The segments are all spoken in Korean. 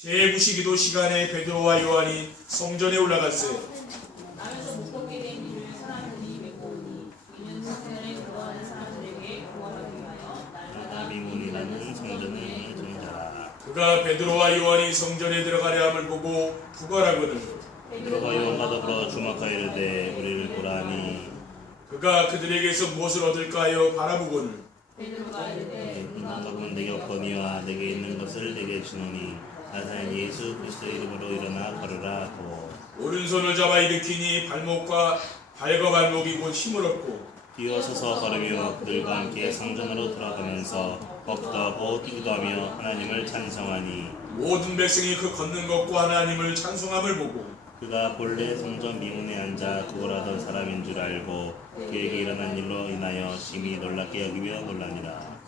제9시 기도 시간에 베드로와 요한이 성전에 올라갔어요. 남에서 묶었게 된 이를 사람들이 메고 오니 이는 성전에 들어가는 사람들에게 구원하기 위하여 날마다 미문이라는 성전을 전자라. 그가 베드로와 요한이 성전에 들어가려 함을 보고 부활하거늘 베드로가 요한과 더불어 주목하여 이르되 우리를 보라니. 그가 그들에게서 무엇을 얻을까 하여 바라보거늘 베드로가 이르되 음악은 내게 없거니와 내게 있는 것을 내게 주노니 나사렛 예수 그리스도의 이름으로 일어나 걸으라 하고 오른손을 잡아 일으키니 발과 발목이 곧 힘을 얻고 뛰어서서 걸으며 그들과 함께 성전으로 들어가면서 걷기도 하고 뛰기도 하며 하나님을 찬송하니 모든 백성이 그 걷는 것과 하나님을 찬송함을 보고 그가 본래 성전 미문에 앉아 구걸하던 사람인 줄 알고 그에게 일어난 일로 인하여 심히 놀랍게 여기며 놀라니라.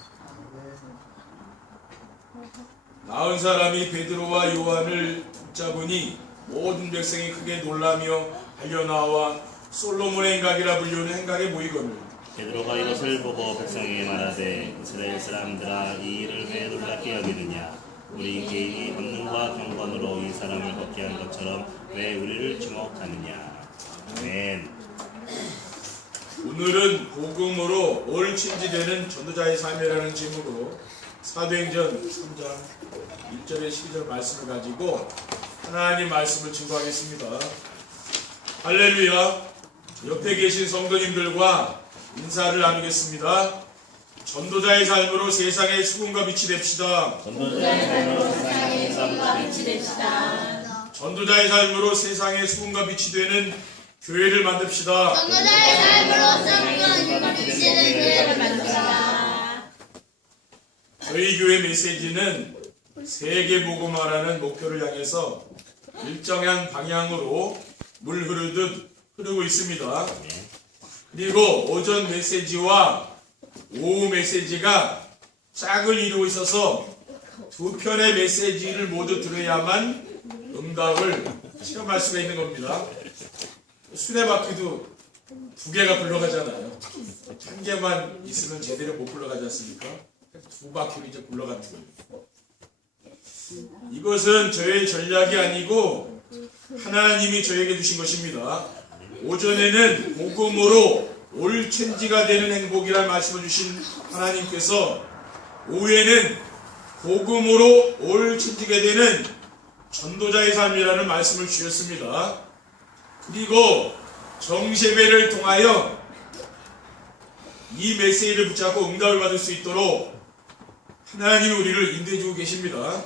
나은 사람이 베드로와 요한을 붙잡으니 모든 백성이 크게 놀라며 달려나와 솔로몬의 행각이라 불리우는 행각에 모이거늘 베드로가 이것을 보고 백성에게 말하되 이스라엘 사람들아 이 일을 왜 놀랍게 여기느냐. 우리 개인이 권능과 경건으로 이 사람을 걷게 한 것처럼 왜 우리를 주목하느냐. 아멘. 오늘은 복음으로 올침지되는 전도자의 삶이라는 제목으로 사도행전 3장 1절에 12절 말씀을 가지고 하나님 말씀을 증거하겠습니다. 할렐루야. 옆에 계신 성도님들과 인사를 나누겠습니다. 전도자의 삶으로 세상의 수금과 빛이 됩시다. 전도자의 삶으로 세상에 성과 빛이 됩시다. 전도자의 삶으로 세상의 수금과 빛이 되는 교회를 만듭시다. 전도자의 삶으로 성과 빛이 되는 교회를 만듭시다. 저희 교회 메시지는 세계 복음화라는 목표를 향해서 일정한 방향으로 물 흐르듯 흐르고 있습니다. 그리고 오전 메시지와 오후 메시지가 짝을 이루고 있어서 두 편의 메시지를 모두 들어야만 응답을 체험할 수가 있는 겁니다. 수레바퀴도 두 개가 굴러가잖아요. 한 개만 있으면 제대로 못 굴러가지 않습니까? 두 바퀴로 이제 굴러가는 거예요. 이것은 저의 전략이 아니고 하나님이 저에게 주신 것입니다. 오전에는 복음으로 올천지가 되는 행복이라는 말씀을 주신 하나님께서 오후에는 복음으로 올천지가 되는 전도자의 삶이라는 말씀을 주셨습니다. 그리고 정세배를 통하여 이 메시지를 붙잡고 응답을 받을 수 있도록 하나님이 우리를 인도해주고 계십니다.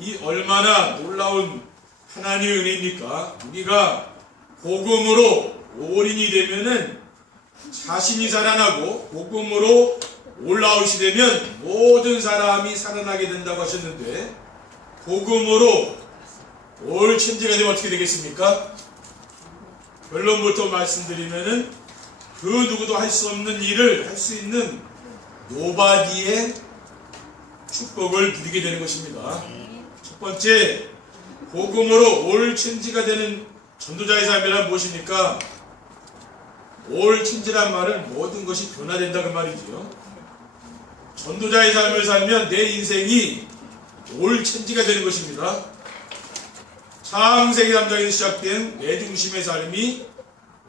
이 얼마나 놀라운 하나님의 은혜입니까? 우리가 복음으로 올인이 되면은 자신이 살아나고 복음으로 올라오시되면 모든 사람이 살아나게 된다고 하셨는데 복음으로 올천지가 되면 어떻게 되겠습니까? 결론부터 말씀드리면은 그 누구도 할 수 없는 일을 할 수 있는 노바디의 축복을 누리게 되는 것입니다. 첫 번째, 복음으로 올천지가 되는 전도자의 삶이란 무엇입니까? 올천지란 말은 모든 것이 변화된다 그 말이지요. 전도자의 삶을 살면 내 인생이 올천지가 되는 것입니다. 창세기 3장에서 시작된 내 중심의 삶이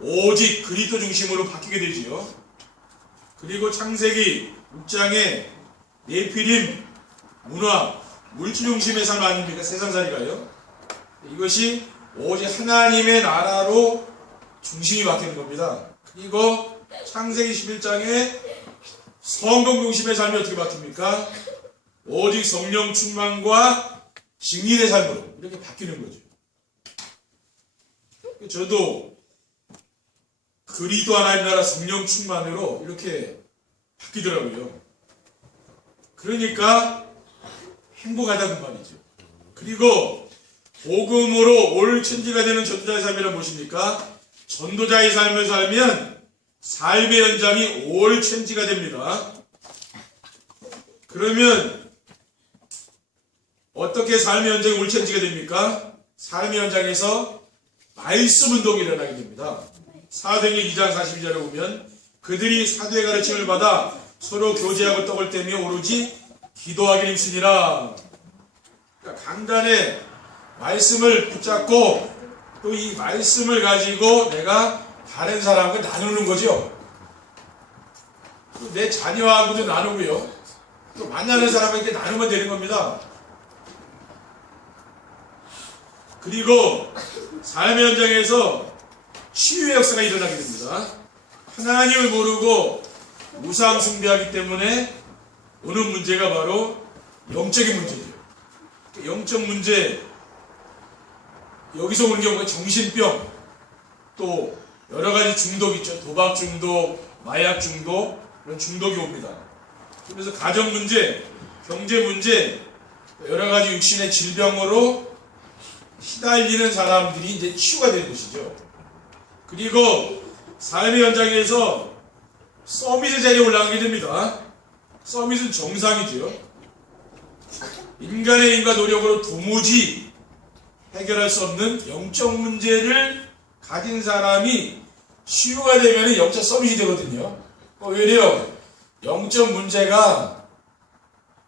오직 그리스도 중심으로 바뀌게 되지요. 그리고 창세기 6장에 네피림 문화 물질 중심의 삶 아닙니까? 세상살이가요. 이것이 오직 하나님의 나라로 중심이 바뀌는 겁니다. 그리고 창세기 11장에 성공 중심의 삶이 어떻게 바뀝니까? 오직 성령 충만과 증인의 삶으로 이렇게 바뀌는 거죠. 저도 그리스도 하나님 나라 성령 충만으로 이렇게 바뀌더라고요. 그러니까 행복하다는 말이죠. 그리고 복음으로 올천지가 되는 전도자의 삶이란 무엇입니까? 전도자의 삶을 살면 삶의 연장이 올천지가 됩니다. 그러면 어떻게 삶의 연장이 올천지가 됩니까? 삶의 연장에서 말씀 운동이 일어나게 됩니다. 사도행전 2장 42절에 보면 그들이 사도의 가르침을 받아 서로 교제하고 떡을 떼며 오로지 기도하기를 힘쓰니라. 그러니까 강단에 말씀을 붙잡고 또 이 말씀을 가지고 내가 다른 사람과 나누는 거죠. 또 내 자녀하고도 나누고요. 또 만나는 사람에게 나누면 되는 겁니다. 그리고 삶의 현장에서 치유의 역사가 일어나게 됩니다. 하나님을 모르고 우상 숭배하기 때문에 오는 문제가 바로 영적인 문제죠. 영적 문제, 여기서 오는 경우가 정신병, 또 여러 가지 중독 있죠. 도박 중독, 마약 중독, 그런 중독이 옵니다. 그래서 가정 문제, 경제 문제, 여러 가지 육신의 질병으로 시달리는 사람들이 이제 치유가 되는 것이죠. 그리고 삶의 현장에서 서밋의 자리에 올라가게 됩니다. 서밋은 정상이죠. 인간의 힘과 노력으로 도무지 해결할 수 없는 영적 문제를 가진 사람이 치유가 되면 영적 서밋이 되거든요. 오히려 영적 문제가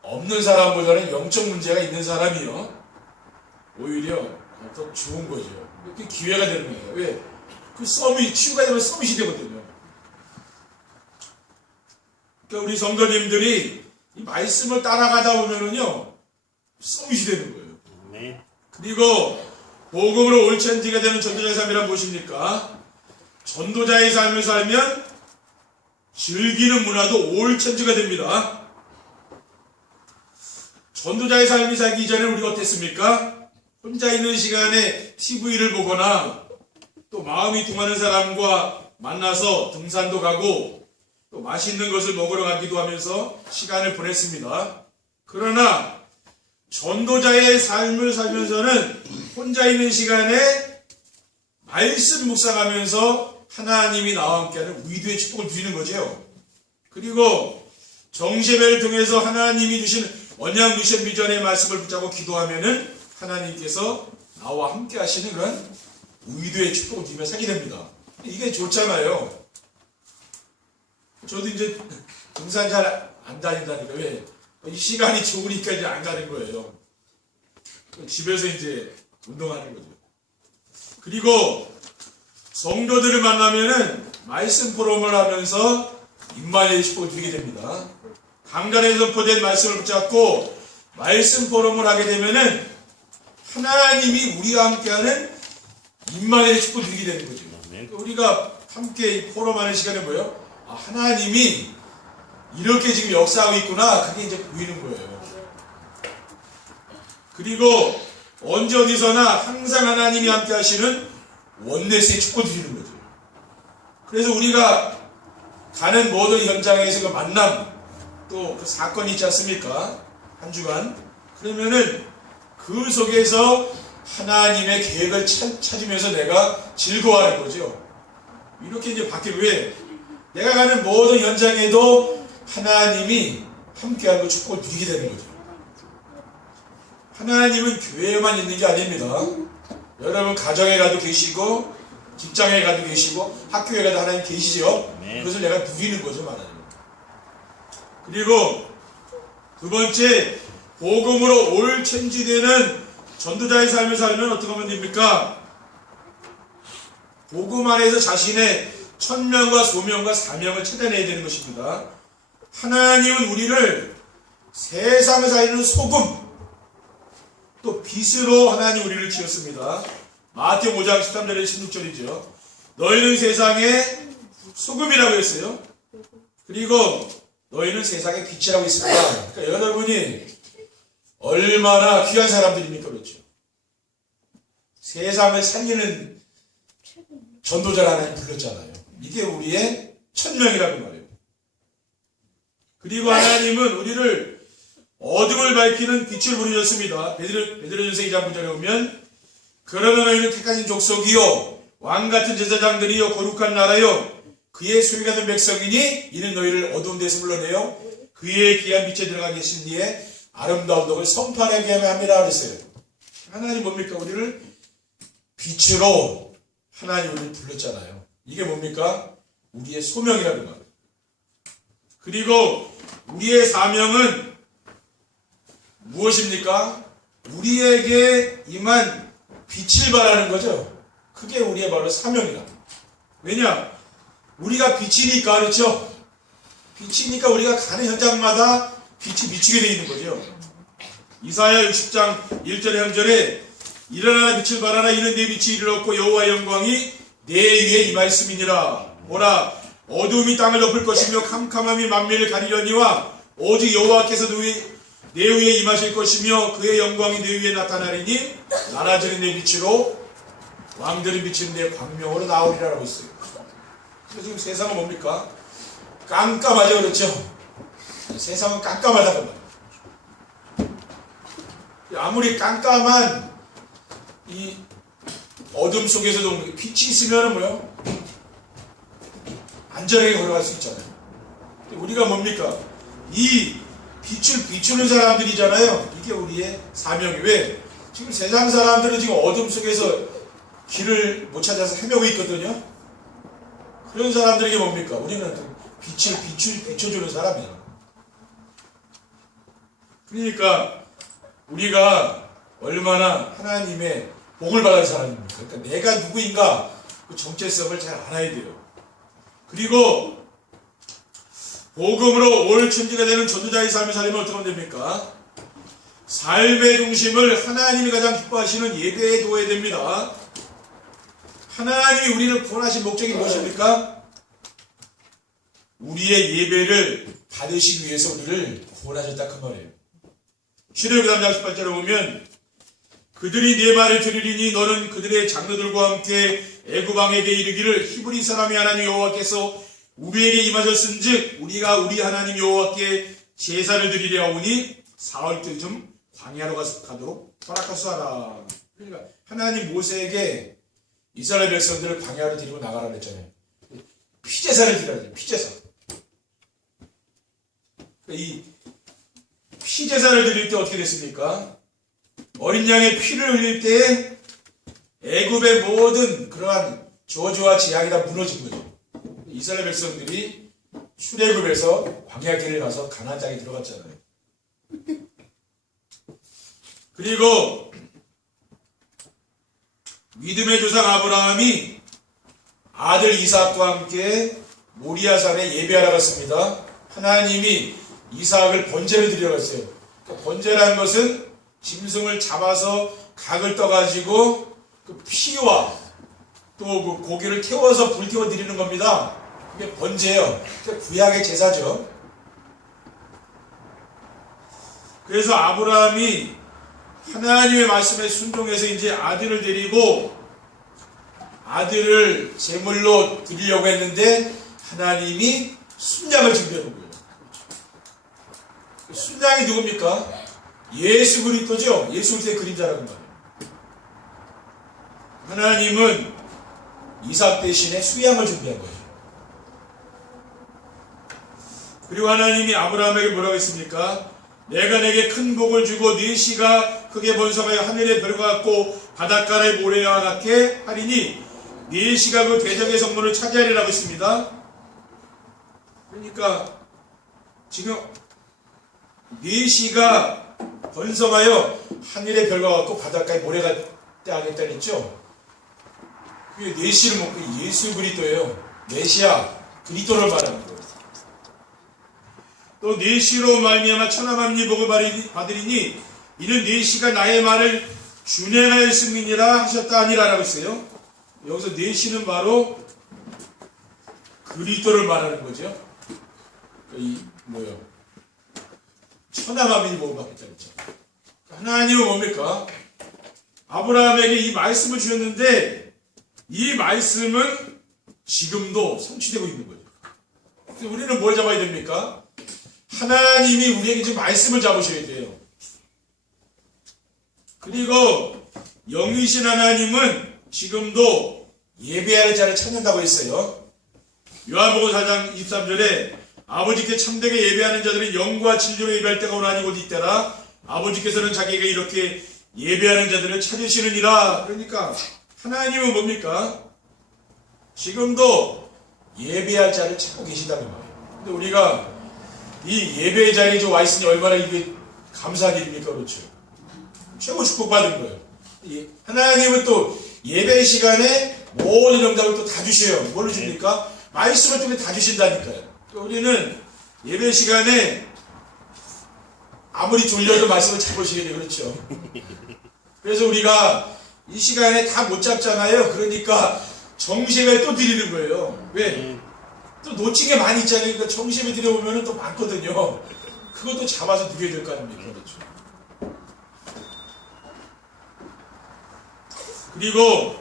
없는 사람보다는 영적 문제가 있는 사람이요, 오히려 더 좋은 거죠. 이렇게 기회가 되는 거예요. 왜? 그 서밋, 치유가 되면 서밋이 되거든요. 그러니까 우리 성도님들이 이 말씀을 따라가다 보면은요, 서밋이 되는 거예요. 네. 그리고 복음으로 올천지가 되는 전도자의 삶이란 무엇입니까? 전도자의 삶을 살면 즐기는 문화도 올천지가 됩니다. 전도자의 삶이 살기 전에 우리가 어땠습니까? 혼자 있는 시간에 TV를 보거나 또 마음이 통하는 사람과 만나서 등산도 가고 또 맛있는 것을 먹으러 가기도 하면서 시간을 보냈습니다. 그러나 전도자의 삶을 살면서는 혼자 있는 시간에 말씀 묵상하면서 하나님이 나와 함께하는 위도의 축복을 누리는 거죠. 그리고 정시예배를 통해서 하나님이 주신 언약 미션 비전의 말씀을 붙잡고 기도하면은 하나님께서 나와 함께 하시는 그런 위도의 축복을 누리며 살게 됩니다. 이게 좋잖아요. 저도 이제 등산 잘 안 다닌다니까. 왜? 이 시간이 좋으니까 이제 안 가는 거예요. 집에서 이제 운동하는 거죠. 그리고 성도들을 만나면은 말씀 포럼을 하면서 임마누엘의 축복을 누리게 됩니다. 강단에 선포된 말씀을 붙잡고 말씀 포럼을 하게 되면은 하나님이 우리와 함께하는 임마누엘의 축복을 누리게 되는 거죠. 우리가 함께 포럼하는 시간에 뭐예요? 아, 하나님이 이렇게 지금 역사하고 있구나. 그게 이제 보이는 거예요. 그리고 언제 어디서나 항상 하나님이 함께 하시는 원네스의 축복을 드리는 거죠. 그래서 우리가 가는 모든 현장에서 그 만남, 또 그 사건이 있지 않습니까? 한 주간. 그러면은 그 속에서 하나님의 계획을 찾으면서 내가 즐거워하는 거죠. 이렇게 이제 바뀌고, 왜? 내가 가는 모든 현장에도 하나님이 함께하고 축복을 누리게 되는 거죠. 하나님은 교회에만 있는 게 아닙니다. 여러분 가정에 가도 계시고 직장에 가도 계시고 학교에 가도 하나님 계시죠. 그것을 내가 누리는 거죠, 말하자면. 그리고 두 번째, 복음으로 올 천지되는 전도자의 삶을 살면 어떻게 하면 됩니까? 복음 안에서 자신의 천명과 소명과 사명을 찾아내야 되는 것입니다. 하나님은 우리를 세상을 살리는 소금, 또 빛으로 하나님 우리를 지었습니다. 마태오 5장 13절에 16절이죠. 너희는 세상의 소금이라고 했어요. 그리고 너희는 세상의 빛이라고 했습니다. 그러니까 여러분이 얼마나 귀한 사람들입니까? 그렇죠. 세상을 살리는 전도자라는 불렀잖아요. 이게 우리의 천명이라고 말해요. 그리고 하나님은 우리를 어둠을 밝히는 빛을 부르셨습니다. 베드로전서 2장 9절에 오면 그러나 너희는 택하신 족속이요 왕같은 제사장들이요 거룩한 나라요 그의 소유가 된 백성이니 이는 너희를 어두운 데서 불러내요 그의 귀한 빛에 들어가 계신 이에 아름다운 덕을 선포하게 합니다 그랬어요. 하나님 뭡니까? 우리를 빛으로 하나님 우리를 불렀잖아요. 이게 뭡니까? 우리의 소명이라는 말. 그리고 우리의 사명은 무엇입니까? 우리에게 임한 빛을 발하는 거죠. 그게 우리의 바로 사명이다. 왜냐? 우리가 빛이니까, 그렇죠? 빛이니까 우리가 가는 현장마다 빛이 비추게 되어 있는 거죠. 이사야 60장 1절의 한절에 일어나라 빛을 발하라 이는 내 빛이 이르렀고 여호와의 영광이 내 위에 임하였음이니라. 보라 어두움이 땅을 덮을 것이며 캄캄함이 만민을 가리려니와 오직 여호와께서 내 위에 임하실 것이며 그의 영광이 내 위에 나타나리니 나라지는 내 빛으로 왕들은 비치는 내 광명으로 나오리라고 했어요. 그래서 지금 세상은 뭡니까? 깜깜하죠, 그렇죠? 세상은 깜깜하다고 말이에요. 아무리 깜깜한 이 어둠 속에서도 빛이 있으면 뭐요? 안전하게 걸어갈 수 있잖아요. 우리가 뭡니까? 이 빛을 비추는 사람들이잖아요. 이게 우리의 사명이. 왜? 지금 세상 사람들은 지금 어둠 속에서 길을 못 찾아서 헤매고 있거든요. 그런 사람들에게 뭡니까? 우리는 빛을 비춰주는 사람이에요. 그러니까 우리가 얼마나 하나님의 복을 받은 사람입니까? 그러니까 내가 누구인가 그 정체성을 잘 알아야 돼요. 그리고 복음으로 올 천지가 되는 전도자의 삶을 살면 어떻게 하면 됩니까? 삶의 중심을 하나님이 가장 기뻐하시는 예배에 두어야 됩니다. 하나님이 우리를 구원하신 목적이 무엇입니까? 우리의 예배를 받으시기 위해서 우리를 구원하셨다 그 말이에요. 시대의 3장 18절에 보면 그들이 네 말을 들으리니 너는 그들의 장로들과 함께 애굽 왕에게 이르기를 히브리 사람이 하나님 여호와께서 우리에게 임하셨은즉 우리가 우리 하나님 여호와께 제사를 드리려 하오니 사흘 때쯤 광야로 가도록 허락하소하라. 그러니까 하나님 모세에게 이스라엘 백성들을 광야로 데리고 나가라 그랬잖아요. 피제사를 드려야 돼요. 피제사. 이 피제사를 드릴 때 어떻게 됐습니까? 어린 양의 피를 흘릴 때 애굽의 모든 그러한 저주와 제약이 다 무너진 거죠. 이스라엘 백성들이 출애굽에서 광야길을 가서 가나안 땅에 들어갔잖아요. 그리고 믿음의 조상 아브라함이 아들 이삭과 함께 모리아산에 예배하러 갔습니다. 하나님이 이삭을 번제를 드리러 갔어요. 그러니까 번제라는 것은 짐승을 잡아서 각을 떠가지고 그 피와 또 그 고기를 태워서 불태워 드리는 겁니다. 그게 번제예요. 그러니까 구약의 제사죠. 그래서 아브라함이 하나님의 말씀에 순종해서 이제 아들을 데리고 아들을 제물로 드리려고 했는데 하나님이 순양을 준비해 놓은 거예요. 순양이 누굽니까? 예수 그리스도죠. 예수 그리스도의 그림자라는 말이에요. 하나님은 이삭 대신에 수양을 준비한 거예요. 그리고 하나님이 아브라함에게 뭐라고 했습니까? 내가 내게 큰 복을 주고 네 씨가 크게 번성하여 하늘의 별과 같고 바닷가의 모래와 같게 하리니 네 씨가 그 대적의 성문을 차지하리라고 했습니다. 그러니까 지금 네 씨가 번성하여 하늘의 별과 같고 바닷가의 모래가 하겠다 했죠. 그게 네 씨를 먹고 예수 그리스도예요. 메시아 그리스도를 말하는 거예요. 또 네 씨로 말미암아 천하만민이 복을 받으리니 이는 네 씨가 나의 말을 준행하였음이니라 하셨다 아니라라고 했어요. 여기서 네 씨는 바로 그리스도를 말하는 거죠. 이 뭐요? 천하만민이 복을 받겠다 그랬죠. 하나님은 뭡니까? 아브라함에게 이 말씀을 주셨는데 이 말씀은 지금도 성취되고 있는 거죠. 우리는 뭘 잡아야 됩니까? 하나님이 우리에게 지금 말씀을 잡으셔야 돼요. 그리고 영이신 하나님은 지금도 예배할 자를 찾는다고 했어요. 요한복음 4장 23절에 아버지께 참되게 예배하는 자들은 영과 진리로 예배할 때가 오나니 곧 이때라. 아버지께서는 자기에게 이렇게 예배하는 자들을 찾으시느니라. 그러니까 하나님은 뭡니까? 지금도 예배할 자를 찾고 계시다는 말이에요. 근데 우리가 이 예배의 자리에 와 있으니 얼마나 이게 감사한 일입니까? 그렇죠. 최고 축복받은 거예요. 하나님은 또 예배 시간에 모든 응답을 또 다 주셔요. 뭘로 줍니까? 말씀을 통해 다 주신다니까요. 또 우리는 예배 시간에 아무리 졸려도 말씀을 잡으시게 돼요. 그렇죠? 그래서 우리가 이 시간에 다 못 잡잖아요. 그러니까 정심에 또 드리는 거예요. 왜? 또 놓친 게 많이 있잖아요. 그러니까 정심에 드려보면 또 많거든요. 그것도 잡아서 드려야 될 거 아닙니까? 그렇죠? 그리고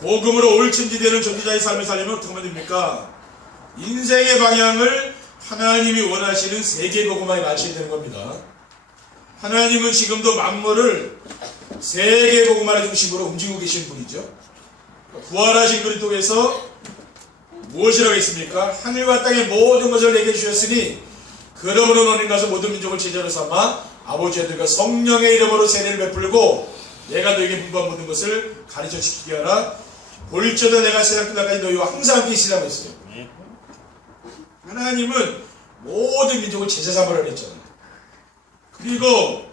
복음으로 올천지되는 전도자의 삶을 살려면 어떻게 하면 됩니까? 인생의 방향을 하나님이 원하시는 세계복음화에 맞춰야 되는 겁니다. 하나님은 지금도 만물을 세계복음화 중심으로 움직이고 계신 분이죠. 부활하신 그리스도께서 무엇이라고 했습니까? 하늘과 땅의 모든 것을 내게 주셨으니 그러므로 너는 가서 모든 민족을 제자로 삼아 아버지의 아들과 성령의 이름으로 세례를 베풀고 내가 너에게 분부한 모든 것을 가르쳐 지키게 하라. 볼지어다 내가 세상 끝날까지 너희와 항상 함께 있으라고 했어요. 하나님은 모든 민족을 제자 삼으라고 했잖아요. 그리고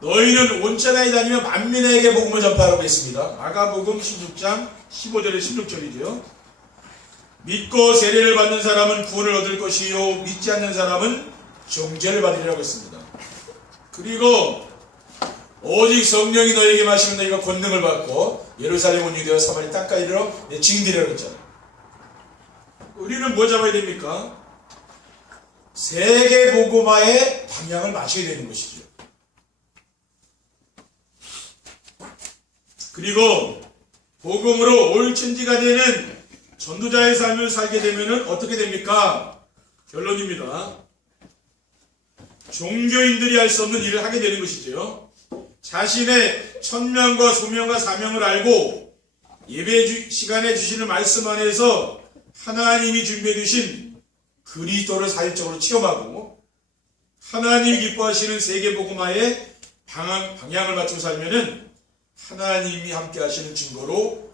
너희는 온천하에 다니며 만민에게 복음을 전파하라고 했습니다. 마가복음 16장 15절에 16절이죠. 믿고 세례를 받는 사람은 구원을 얻을 것이요 믿지 않는 사람은 정죄를 받으리라고 했습니다. 그리고 오직 성령이 너에게 마시면 너희가 권능을 받고 예루살렘 온 유대와 사마리 땅까지 이르러 내 증인이라고 했잖아요. 우리는 뭐 잡아야 됩니까? 세계복음화의 방향을 맞춰야 되는 것이죠. 그리고 복음으로 올천지가 되는 전도자의 삶을 살게 되면 어떻게 됩니까? 결론입니다. 종교인들이 할 수 없는 일을 하게 되는 것이죠. 자신의 천명과 소명과 사명을 알고 예배 시간에 주시는 말씀 안에서 하나님이 준비해 주신 그리스도를 사실적으로 체험하고 하나님이 기뻐하시는 세계복음화의 방향을 맞춰 살면은 하나님이 함께 하시는 증거로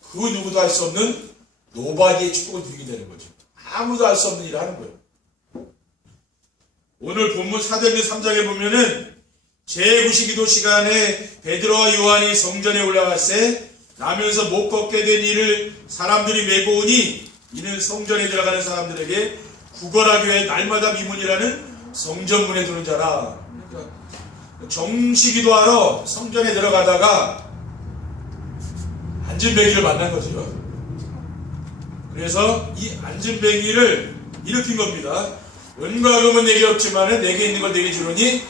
그 누구도 할 수 없는 노바디의 축복을 누리게 되는 거죠. 아무도 할 수 없는 일을 하는 거예요. 오늘 본문 사도행전 3장에 보면은 제9시기도 시간에 베드로와 요한이 성전에 올라갔을 때 나면서 못 걷게 된 이를 사람들이 메고 오니 이는 성전에 들어가는 사람들에게 구걸하기 위해 날마다 미문이라는 성전문에 두는 자라. 그러니까 정시기도 하러 성전에 들어가다가 안진뱅이를 만난 거죠. 그래서 이 안진뱅이를 일으킨 겁니다. 은과 금은 내게 없지만 내게 있는 걸 내게 주노니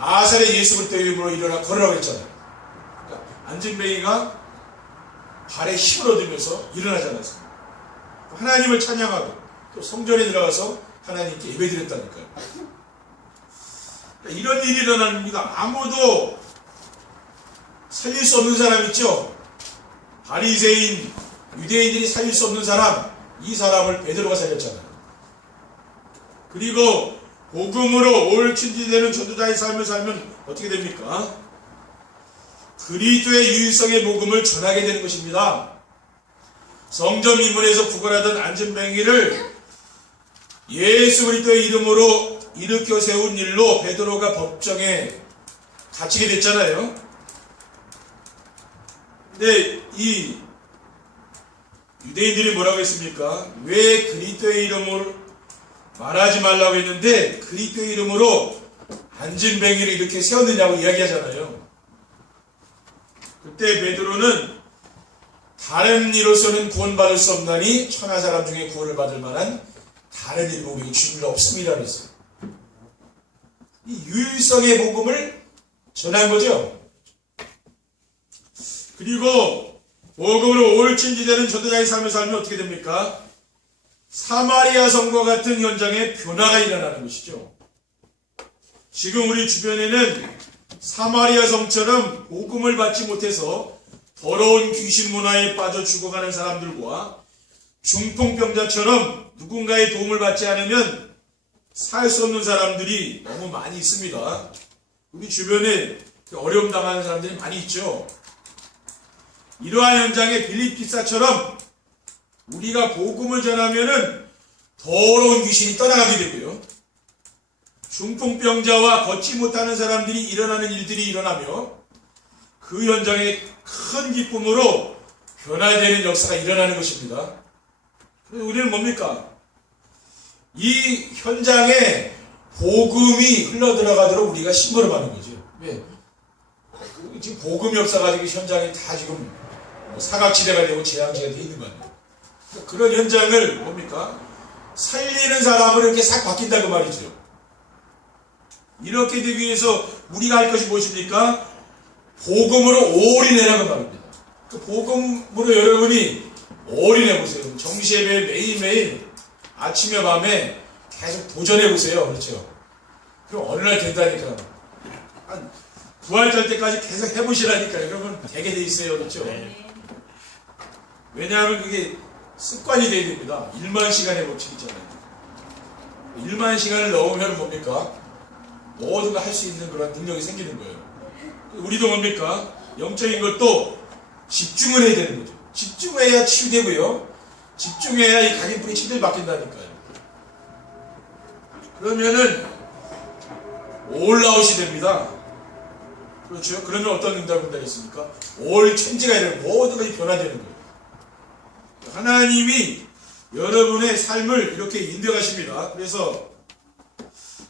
나사렛 예수 그리스도의 이름으로 일어나 걸으라고 했잖아요. 그러니까 안진뱅이가 발에 힘을 얻으면서 일어나지 않았습니다. 하나님을 찬양하고 또 성전에 들어가서 하나님께 예배드렸다니까요. 그러니까 이런 일이 일어나는 겁니다. 아무도 살릴 수 없는 사람 있죠. 바리새인 유대인들이 살릴 수 없는 사람, 이 사람을 베드로가 살렸잖아요. 그리고 복음으로 올천지되는 전도자의 삶을 살면 어떻게 됩니까? 그리스도의 유일성의 복음을 전하게 되는 것입니다. 성전 미문에서 구걸하던 안진뱅이를 예수 그리스도의 이름으로 일으켜 세운 일로 베드로가 법정에 갇히게 됐잖아요. 근데 이 유대인들이 뭐라고 했습니까? 왜 그리스도의 이름을 말하지 말라고 했는데 그리스도의 이름으로 안진뱅이를 이렇게 세웠느냐고 이야기하잖아요. 그때 베드로는 다른 이로서는 구원받을 수 없나니 천하 사람 중에 구원을 받을 만한 다른 일 복음이 주님이 없습니다 그랬어요. 이 유일성의 복음을 전한 거죠. 그리고 복음으로 올천지되는 전도자의 삶을 살면 어떻게 됩니까? 사마리아 성과 같은 현장에 변화가 일어나는 것이죠. 지금 우리 주변에는 사마리아 성처럼 복음을 받지 못해서 더러운 귀신 문화에 빠져 죽어가는 사람들과 중풍병자처럼 누군가의 도움을 받지 않으면 살 수 없는 사람들이 너무 많이 있습니다. 우리 주변에 어려움 당하는 사람들이 많이 있죠. 이러한 현장에 빌립기사처럼 우리가 복음을 전하면은 더러운 귀신이 떠나가게 되고요. 중풍병자와 걷지 못하는 사람들이 일어나는 일들이 일어나며 그 현장에 큰 기쁨으로 변화되는 역사가 일어나는 것입니다. 그래서 우리는 뭡니까? 이 현장에 복음이 흘러들어가도록 우리가 심부름하는 거죠. 왜? 지금 복음이 없어가지고 현장이 다 지금 사각지대가 되고 재앙지가 되어 있는 거 아니에요. 그런 현장을 뭡니까? 살리는 사람을 이렇게 싹 바뀐다고 말이죠. 이렇게 되기 위해서 우리가 할 것이 무엇입니까? 복음으로 올인해라는 말입니다. 그 복음으로 여러분이 올인해보세요. 정시예배 매일매일 아침에 밤에 계속 도전해보세요. 그렇죠? 그럼 어느 날 된다니까. 한 부활절 때까지 계속 해보시라니까요. 그러면 되게 돼 있어요. 그렇죠? 왜냐하면 그게 습관이 돼야 됩니다. 1만 시간의 법칙 있잖아요. 1만 시간을 넣으면 뭡니까? 모든 걸 할 수 있는 그런 능력이 생기는 거예요. 우리도 뭡니까? 영적인 것도 집중을 해야 되는 거죠. 집중해야 치유되고요. 집중해야 이 각인뿌리 치들 바뀐다니까요. 그러면은 올라웃이 됩니다. 그렇죠? 그러면 어떤 응답이 있습니까? 올 천지가 되는 모든 것이 변화되는 거예요. 하나님이 여러분의 삶을 이렇게 인도하십니다. 그래서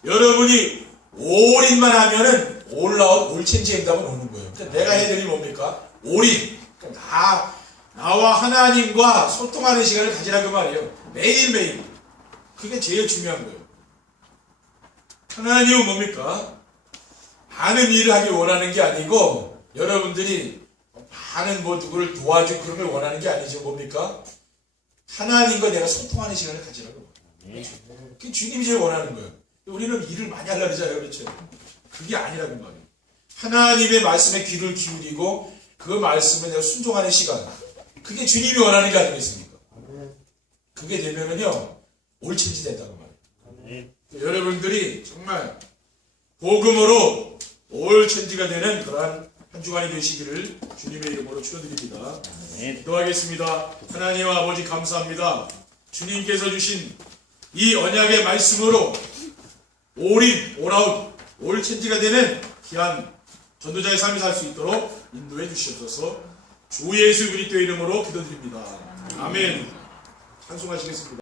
여러분이 올인만 하면은 올라온 올체인지 행답은 오는 거예요. 그러니까 내가 해야 될 일이 뭡니까? 올인. 그러니까 나와 하나님과 소통하는 시간을 가지라 그 말이에요. 매일매일. 그게 제일 중요한 거예요. 하나님은 뭡니까? 많은 일을 하길 원하는 게 아니고 여러분들이 많은 누구를 도와주고 그런 걸 원하는 게 아니죠. 뭡니까? 하나님과 내가 소통하는 시간을 가지라고. 그게 주님이 제일 원하는 거예요. 우리는 일을 많이 하려고 그러잖아요. 그렇죠? 그게 아니라고 말이에요. 하나님의 말씀에 귀를 기울이고 그 말씀에 내가 순종하는 시간. 그게 주님이 원하는 게 아니겠습니까? 그게 되면은요, 올체인지 된다고 말이에요. 여러분들이 정말 복음으로 올체인지가 되는 그러한 한 주간이 되시기를 주님의 이름으로 축원드립니다. 기도하겠습니다. 하나님 아버지 감사합니다. 주님께서 주신 이 언약의 말씀으로 올인, 올아웃, 올체인지가 되는 귀한 전도자의 삶을 살 수 있도록 인도해 주시옵소서. 주 예수 그리스도의 이름으로 기도드립니다. 아멘. 찬송하시겠습니다.